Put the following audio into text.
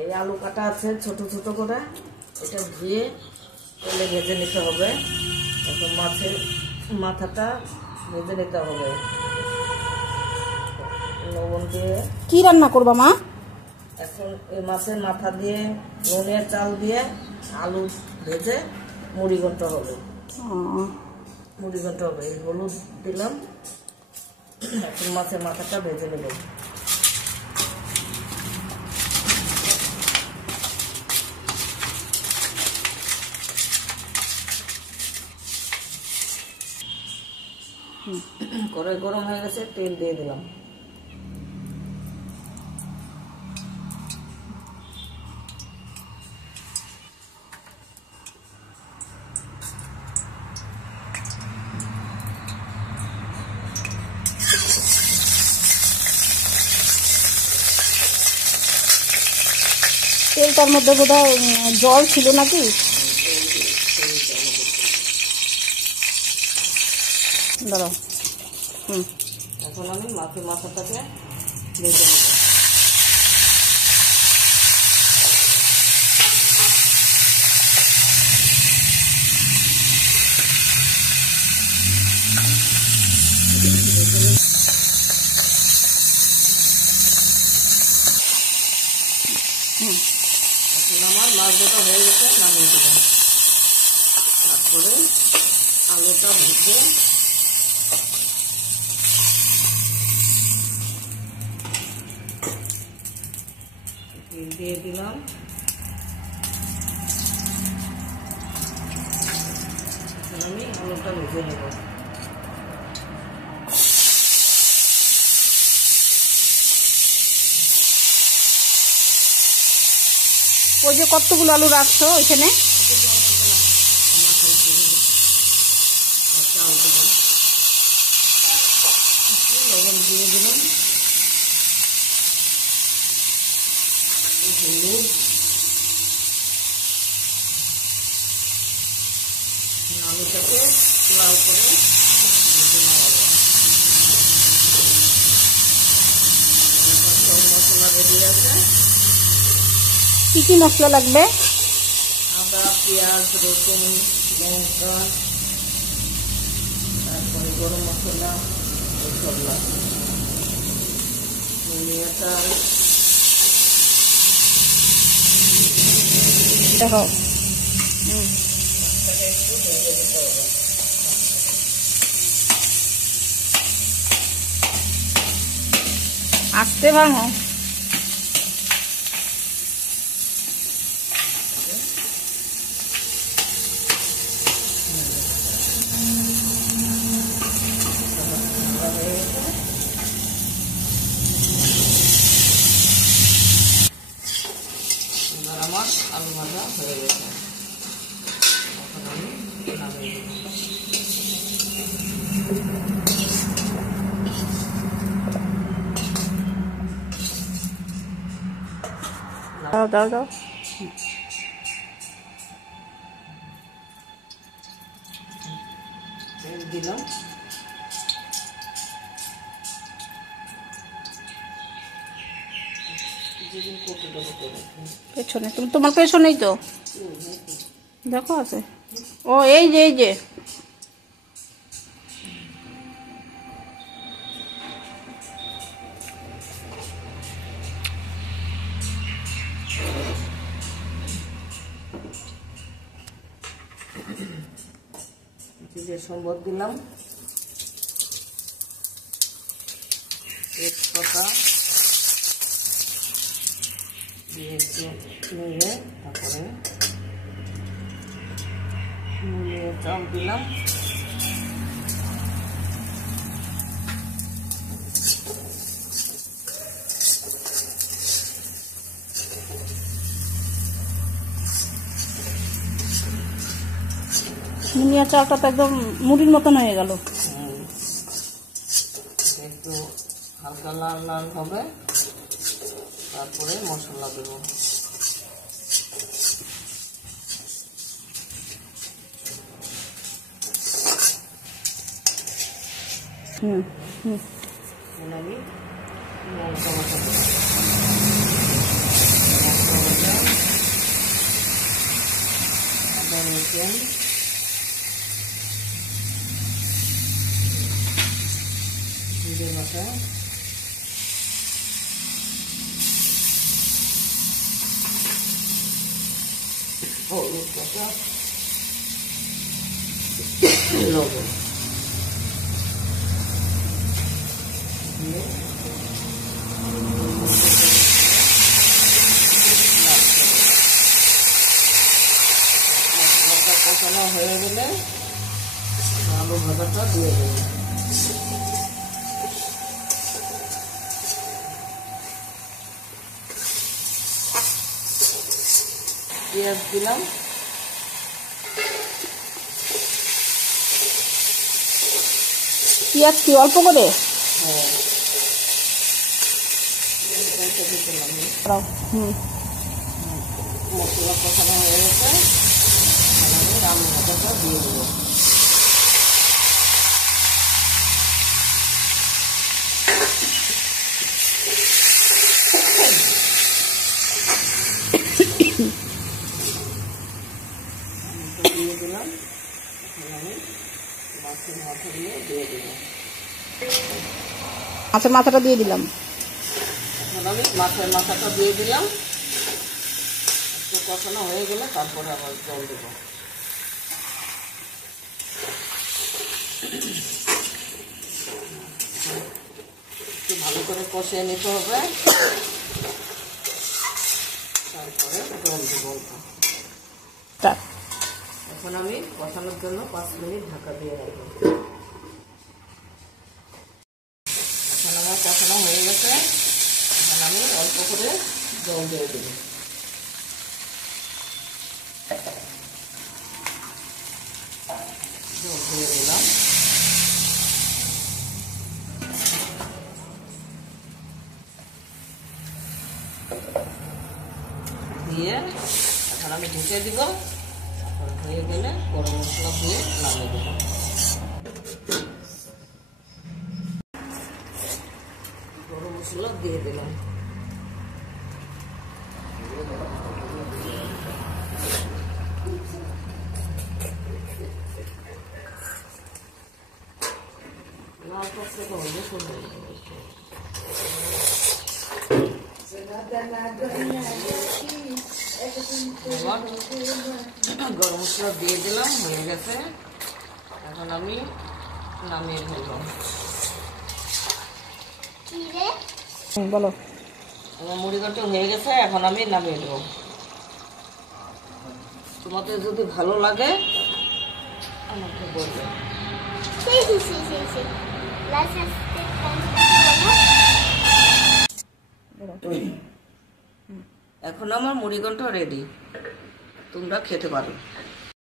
এই আলু কাটা আছে ছোট ছোট করে, এটা ধুয়ে তেলে ভেজে নিতে হবে। এখন মাছের মাথাটা ভেজে নিতে হবে লবণ দিয়ে। কি রান্না করবা মা? এখন এই মাছের মাথা দিয়ে নুনের চাল দিয়ে আলু ভেজে মুড়ি ঘন্ট হবে। মুড়ি ঘন্ট হবে। এই হলুদ দিলাম, এখন মাছের মাথাটা ভেজে নেব। কড়াই গরম হয়ে গেছে, তেল দিয়ে দিলাম। তেলটার মধ্যে বোধহয় জল ছিল নাকি? দাঁড়াও। এখন আমি মাছের মাথাটাকে ভেজে নেব। এখন আমার মাছ ভাজা হয়ে গেছে, নামিয়ে দেবেন। তারপরে আলুটা ভেজে দিয়ে দিলাম। এখন আমি আলুটা ভেজে নেব। ওই যে কতগুলো আলু রাখছো ওইখানে? লবণ দিয়ে দিলাম, হলুদ, আলুটাকে লাল করে ভেজে নেওয়া হবে। সব মশলা রেডি আছে। কি কি মশলা লাগবে? আদা, পেঁয়াজ, রসুন, লঙ্কা, তারপরে গরম মশলা, এইসব লাগবে। দেখো আস্তে ভাঙো। আমার আলু ভাজা হয়ে গেছে, এখন আমি নামিয়ে দেব। দাও দাও দাও। দিলাম, পেছনে তোমার পেছনেই তো দেখো আছে। ও এই যে এই যে সম্বর দিলাম, তেজপাতা দিয়ে একটু নিয়ে তারপরে নুনের চাল দিলাম। মুনিয়া চালটা তো একদম মুড়ির মতন হয়ে গেল। একটু হালকা লাল লাল হবে, তারপরে মশলা দেব। আমি লঙ্কা বাটা দেব। রসুন, জিরে বাটা, হলুদ বাটা, লবণ দিয়ে মশলাটা কষানো হয়ে গেলে আলু ভাজাটা দিয়ে দেবো। পেঁয়াজ দিলাম, পেঁয়াজ কি অল্প করে? মশলা কষানো হয়ে গেছে, আমি আলু ভাজাটা দিয়ে দেবো। দিয়ে দিলাম, আমি মাছের মাথাগুলো দিয়ে দিলাম। মাছের মাথাটা দিয়ে দিলাম। এখন আমি মাছের মাথাটা দিয়ে দিলাম, একটু কষানো হয়ে গেলে তারপরে আবার জল দেবো। একটু ভালো করে কষিয়ে নিতে হবে, তারপরে জল দেবো। এখন আমি কষানোর জন্য 5 মিনিট ঢাকা দিয়ে রাখবো। এখন আমার কষানো হয়ে গেছে, এখন আমি অল্প করে জল দিয়ে দেবো। জল দিয়ে দিলাম, দিয়ে এখন আমি ঢেকে দিব। হয়ে গেলে গরম মশলা দিয়ে নামিয়ে দেব। গরম মশলা দিয়ে দিলাম। লাল টকটকে হলে সুন্দর গরম মশলা দিয়ে দিলাম, হয়ে গেছে। এখন আমি নামিয়ে ফেললাম। বলো, আমার মুড়িঘণ্ট হয়ে গেছে, এখন আমি নামিয়ে দেবো। তোমাদের যদি ভালো লাগে আমাকে বলবে। এখন আমার মুড়িঘণ্ট রেডি, তোমরা খেতে পারো।